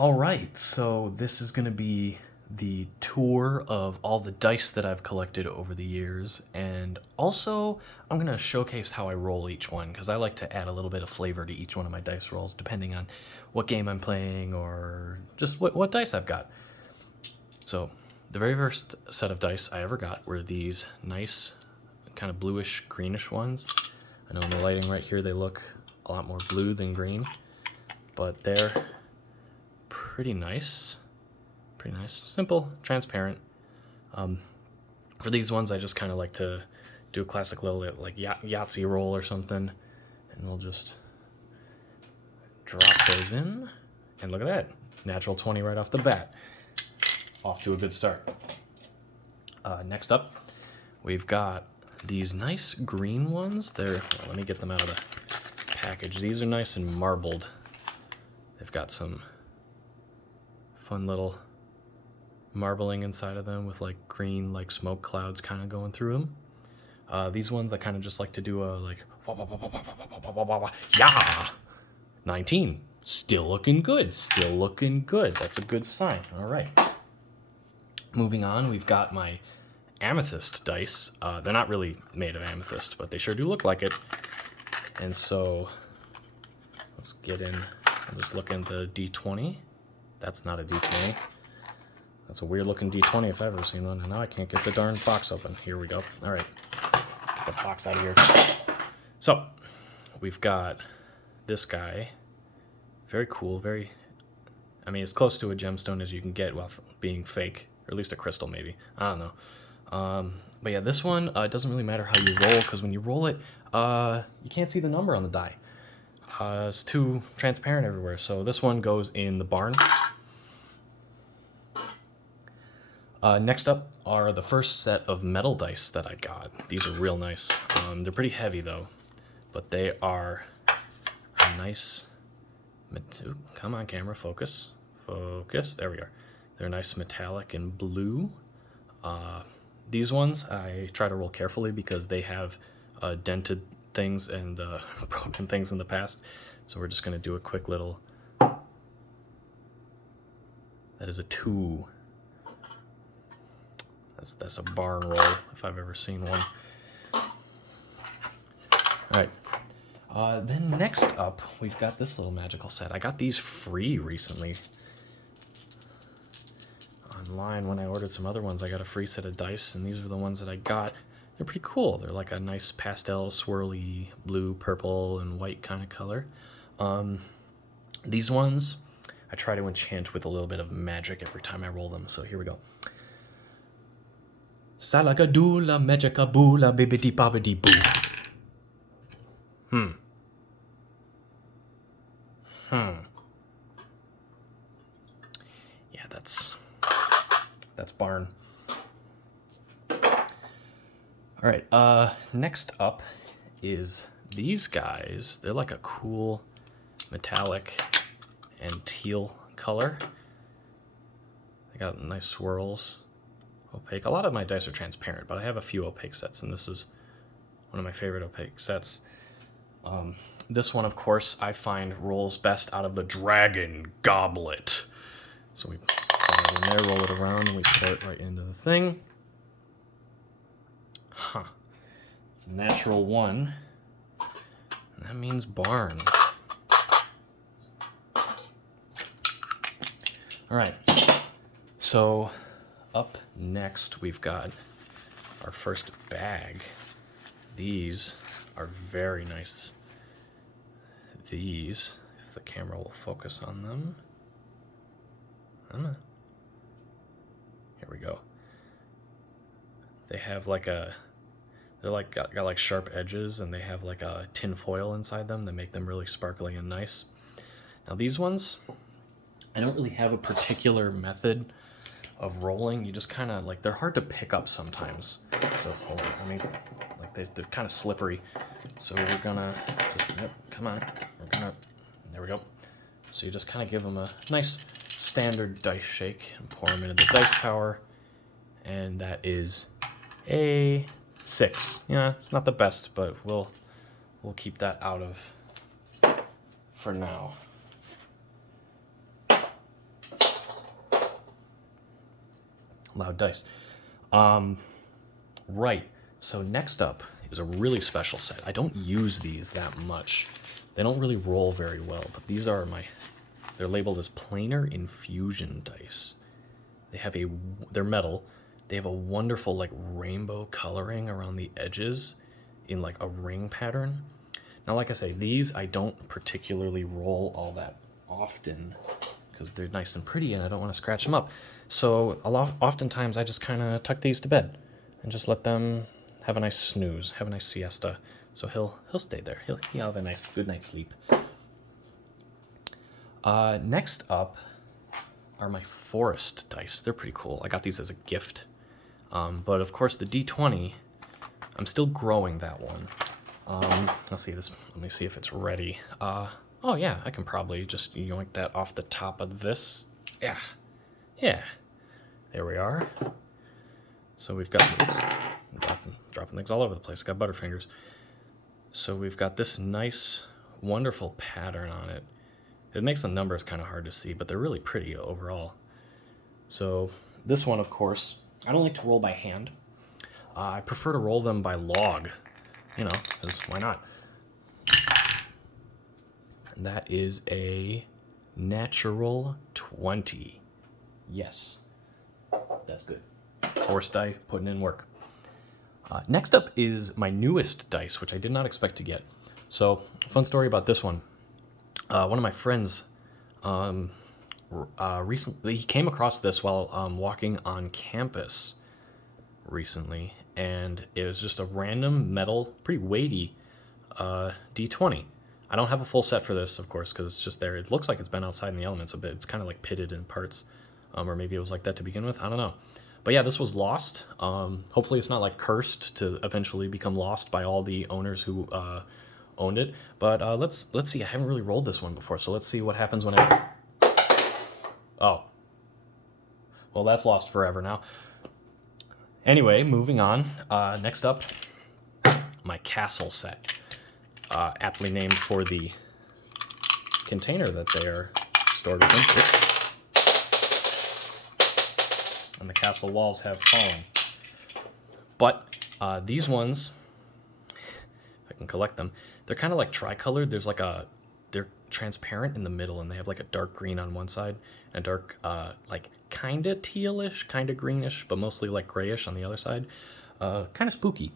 All right, so this is going to be the tour of all the dice that I've collected over the years, and also I'm going to showcase how I roll each one because I like to add a little bit of flavor to each one of my dice rolls depending on what game I'm playing or just what dice I've got. So, the very first set of dice I ever got were these nice, kind of bluish greenish ones. I know in the lighting right here they look a lot more blue than green, but they're pretty nice. Pretty nice. Simple, transparent. For these ones, I just kind of like to do a classic little like Yahtzee roll or something, and we'll just drop those in. And look at that, natural 20 right off the bat. Off to a good start. Next up, we've got these nice green ones. Let me get them out of the package. These are nice and marbled. They've got some fun little marbling inside of them with like green like smoke clouds kind of going through them. These ones I kind of just like to do a like yeah, 19, still looking good, still looking good. That's a good sign. All right, moving on, we've got my amethyst dice. They're not really made of amethyst, but they sure do look like it. And so let's get in. I'm just looking at the D20. That's not a D20. That's a weird looking D20 if I've ever seen one. And now I can't get the darn box open. Here we go. All right, get the box out of here. So we've got this guy. Very cool. I mean, as close to a gemstone as you can get while being fake, or at least a crystal maybe. I don't know. But yeah, this one, it doesn't really matter how you roll, because when you roll it, you can't see the number on the die. It's too transparent everywhere. So this one goes in the barn. Next up are the first set of metal dice that I got. These are real nice. They're pretty heavy though, but they are a nice... Come on, camera, focus. Focus. There we are. They're nice metallic and blue. These ones I try to roll carefully because they have dented things and broken things in the past. So we're just going to do a quick little... That is a 2. That's a barn roll if I've ever seen one. All right. Then next up, we've got this little magical set. I got these free recently. Online when I ordered some other ones, I got a free set of dice, and these are the ones that I got. They're pretty cool. They're like a nice pastel, swirly blue, purple, and white kind of color. These ones, I try to enchant with a little bit of magic every time I roll them. So here we go. Salagadoola, magicaboola, bibbidi bobbidi boo. Yeah, that's barn. All right, next up is these guys. They're like a cool metallic and teal color. They got nice swirls. Opaque. A lot of my dice are transparent, but I have a few opaque sets, and this is one of my favorite opaque sets. This one, of course, I find rolls best out of the Dragon Goblet. So we put it in there, roll it around, and we pour it right into the thing. It's a natural 1. And that means barn. All right. So up next, we've got our first bag. These are very nice. These, if the camera will focus on them. Here we go. They have like they're like got like sharp edges, and they have like a tin foil inside them that make them really sparkly and nice. Now these ones, I don't really have a particular method of rolling. You just kind of like, they're hard to pick up sometimes. So hold on, like they're kind of slippery. So we're gonna just, come on, there we go. So you just kind of give them a nice standard dice shake and pour them into the dice tower. And that is a 6. Yeah, it's not the best, but we'll keep that out of for now. Loud dice. Right. So next up is a really special set. I don't use these that much. They don't really roll very well, but these are they're labeled as planar infusion dice. They're metal. They have a wonderful like rainbow coloring around the edges in like a ring pattern. Now, like I say, these I don't particularly roll all that often because they're nice and pretty and I don't want to scratch them up. So oftentimes I just kind of tuck these to bed and just let them have a nice snooze, have a nice siesta. So he'll stay there. He'll have a nice good night's sleep. Next up are my forest dice. They're pretty cool. I got these as a gift. But of course the D20, I'm still growing that one. Let's see this. Let me see if it's ready. Oh yeah, I can probably just yoink that off the top of this. Yeah. There we are. So we've got, oops, dropping things all over the place. Got Butterfingers. So we've got this nice, wonderful pattern on it. It makes the numbers kind of hard to see, but they're really pretty overall. So this one, of course, I don't like to roll by hand. I prefer to roll them by log, because why not? And that is a natural 20. Yes, that's good. Force die, putting in work. Next up is my newest dice, which I did not expect to get. So, fun story about this one. One of my friends recently, he came across this while walking on campus recently, and it was just a random metal, pretty weighty D20. I don't have a full set for this, of course, because it's just there. It looks like it's been outside in the elements a bit. It's kind of like pitted in parts, or maybe it was like that to begin with. I don't know. But yeah, this was lost. Hopefully it's not like cursed to eventually become lost by all the owners who owned it. But let's see. I haven't really rolled this one before, so let's see what happens when I... Oh. Well, that's lost forever now. Anyway, moving on. Next up, my castle set. Aptly named for the container that they are stored within. And the castle walls have fallen. But these ones, if I can collect them, they're kind of like tricolored. There's like they're transparent in the middle, and they have like a dark green on one side and a dark, like kind of tealish, kind of greenish, but mostly like grayish on the other side. Kind of spooky,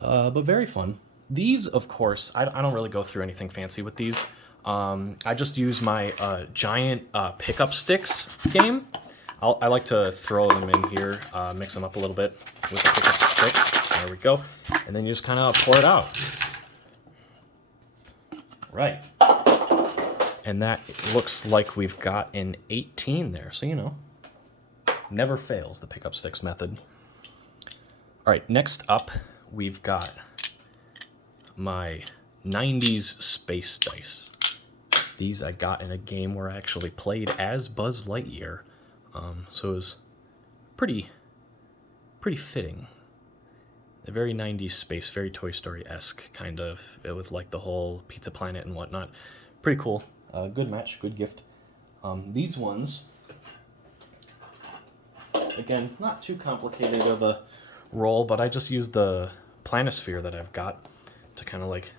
but very fun. These, of course, I don't really go through anything fancy with these. I just use my giant pickup sticks game. I like to throw them in here, mix them up a little bit with the pickup sticks. There we go. And then you just kind of pour it out. Right. And that looks like we've got an 18 there. So, never fails, the pickup sticks method. All right, next up, we've got my 90s space dice. These I got in a game where I actually played as Buzz Lightyear. So it was pretty fitting. A very 90s space, very Toy Story-esque kind of, with like the whole Pizza Planet and whatnot. Pretty cool. Good match, good gift. These ones, again, not too complicated of a roll, but I just used the planisphere that I've got to kind of like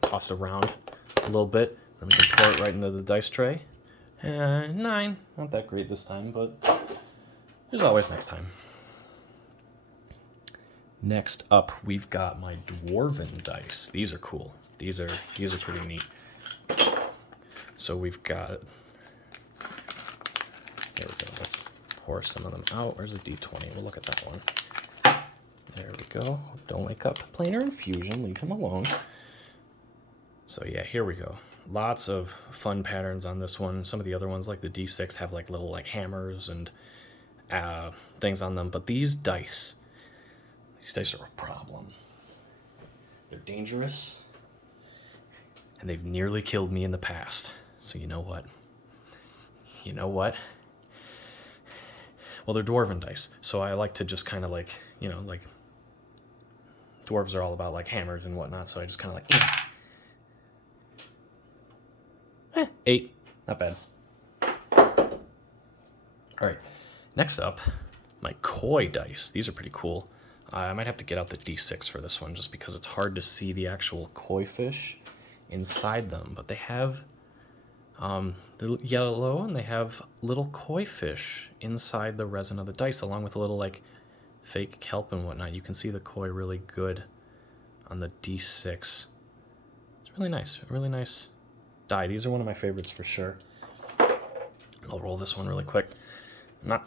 toss around a little bit. Then we can pour it right into the dice tray. 9, not that great this time, but there's always next time. Next up, we've got my dwarven dice. These are cool. These are pretty neat. So we've got, there we go. Let's pour some of them out. Where's the D20? We'll look at that one. There we go. Don't wake up. Planar infusion. Leave him alone. So yeah, here we go. Lots of fun patterns on this one. Some of the other ones, like the D6, have like little like hammers and things on them. But these dice are a problem. They're dangerous, and they've nearly killed me in the past. So you know what? Well, they're dwarven dice, so I like to just kind of like, like dwarves are all about like hammers and whatnot. So I just kind of like. 8, not bad. All right, Next up, my koi dice. These are pretty cool. I might have to get out the D6 for this one just because it's hard to see the actual koi fish inside them. But they have they're yellow and they have little koi fish inside the resin of the dice along with a little like fake kelp and whatnot. You can see the koi really good on the D6. It's really nice die. These are one of my favorites for sure. I'll roll this one really quick. Not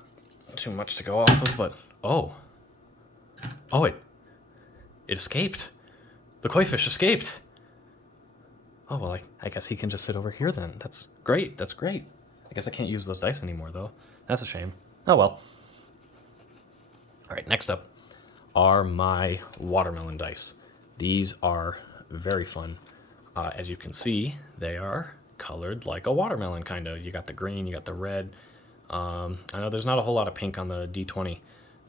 too much to go off of, but oh, it escaped. The koi fish escaped. Oh, well, I guess he can just sit over here then. That's great. I guess I can't use those dice anymore, though. That's a shame. Oh, well. All right, next up are my watermelon dice. These are very fun. As you can see, they are colored like a watermelon, kind of. You got the green, you got the red. I know there's not a whole lot of pink on the D20,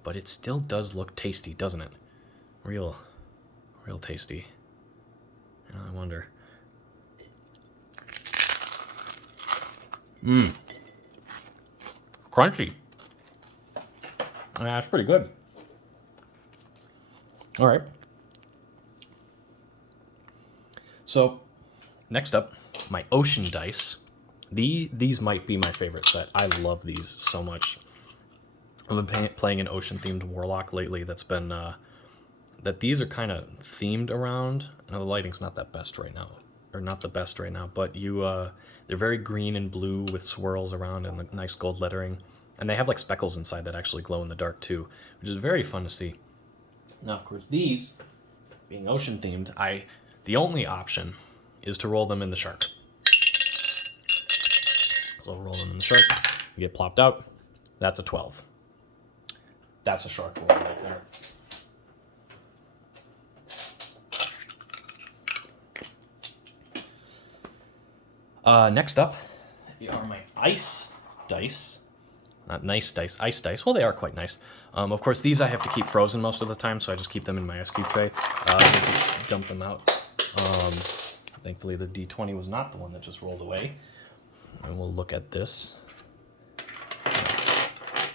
but it still does look tasty, doesn't it? Real tasty. I wonder. Crunchy. That's pretty good. All right. So, next up, my ocean dice. These might be my favorite set. I love these so much. I've been playing an ocean-themed warlock lately that's been... that these are kind of themed around. I know the lighting's not that best right now. Or not the best right now, but they're very green and blue with swirls around and the nice gold lettering. And they have like speckles inside that actually glow in the dark too, which is very fun to see. Now, of course, these, being ocean-themed, the only option is to roll them in the shark. So I'll roll them in the shark, you get plopped out, that's a 12. That's a shark roll right there. Next up are my ice dice. Not nice dice, ice dice. Well, they are quite nice. Of course, these I have to keep frozen most of the time, so I just keep them in my ice cube tray. Just dump them out. Thankfully, the D20 was not the one that just rolled away. And we'll look at this.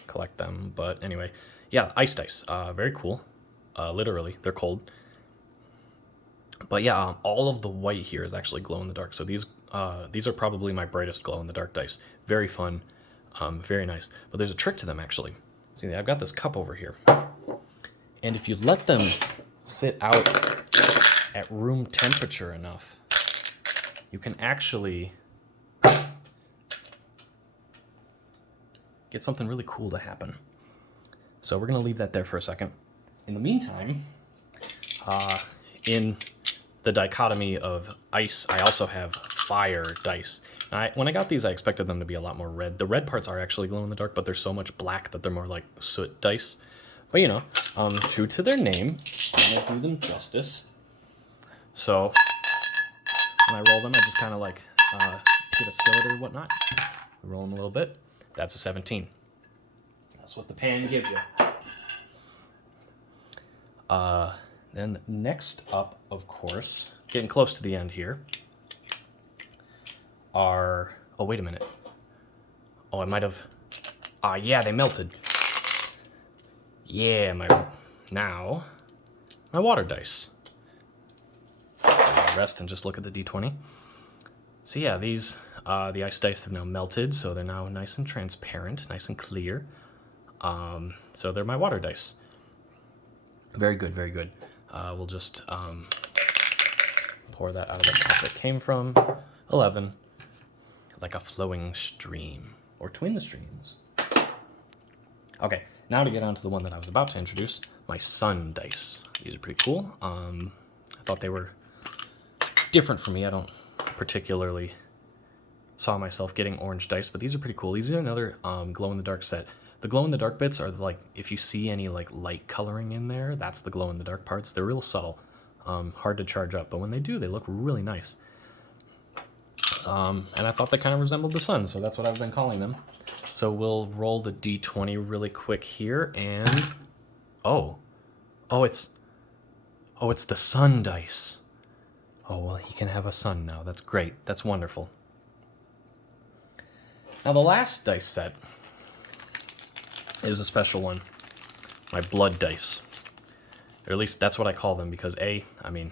Collect them, but anyway. Yeah, ice dice. Very cool. Literally, they're cold. But yeah, all of the white here is actually glow in the dark. So these are probably my brightest glow in the dark dice. Very fun, very nice. But there's a trick to them actually. See, I've got this cup over here, and if you let them sit out at room temperature enough, you can actually get something really cool to happen. So we're gonna leave that there for a second. In the meantime, in the dichotomy of ice, I also have fire dice. When I got these, I expected them to be a lot more red. The red parts are actually glow in the dark, but they're so much black that they're more like soot dice. But you know, true to their name, I'm gonna do them justice. So when I roll them, I just kind of like hit a skillet or whatnot. Roll them a little bit. That's a 17. That's what the pan gives you. Then next up, of course, getting close to the end here, are... Oh, wait a minute. Oh, I might have... yeah, they melted. Yeah, now, my water dice. I'll rest and just look at the D20. So yeah, these, the ice dice have now melted, so they're now nice and transparent, nice and clear. So they're my water dice. Very good, very good. We'll just pour that out of the cup it came from. 11. Like a flowing stream. Or twin streams. Okay, now to get on to the one that I was about to introduce. My sun dice. These are pretty cool. I thought they were different for me. I don't particularly saw myself getting orange dice, but these are pretty cool. These are another glow-in-the-dark set. The glow-in-the-dark bits are like, if you see any like light coloring in there, that's the glow-in-the-dark parts. They're real subtle, hard to charge up, but when they do, they look really nice. And I thought they kind of resembled the sun, so that's what I've been calling them. So we'll roll the D20 really quick here, and it's the sun dice. Oh, well, he can have a sun now. That's great. That's wonderful. Now, the last dice set is a special one. My blood dice. Or at least that's what I call them because I mean,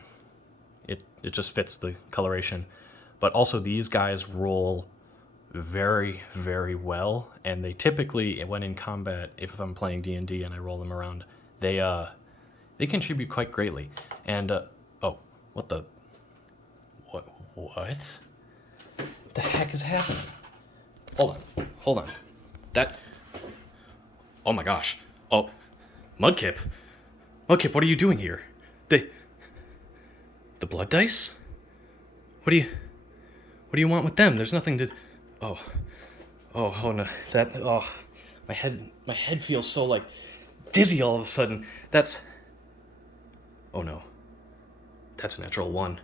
it just fits the coloration. But also these guys roll very, very well, and they typically, when in combat, if I'm playing D&D and I roll them around, they contribute quite greatly. And oh, what the the heck is happening? Hold on. That, oh my gosh. Oh, Mudkip, what are you doing here? The blood dice? What do you want with them? There's nothing to. Oh no. My head feels so like dizzy all of a sudden. That's. Oh no. That's a natural one.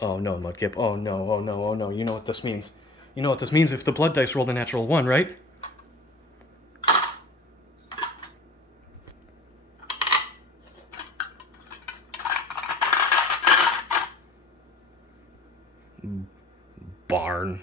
Oh no, Mudkip. Oh no. You know what this means. You know what this means if the blood dice rolled a natural one, right? Barn.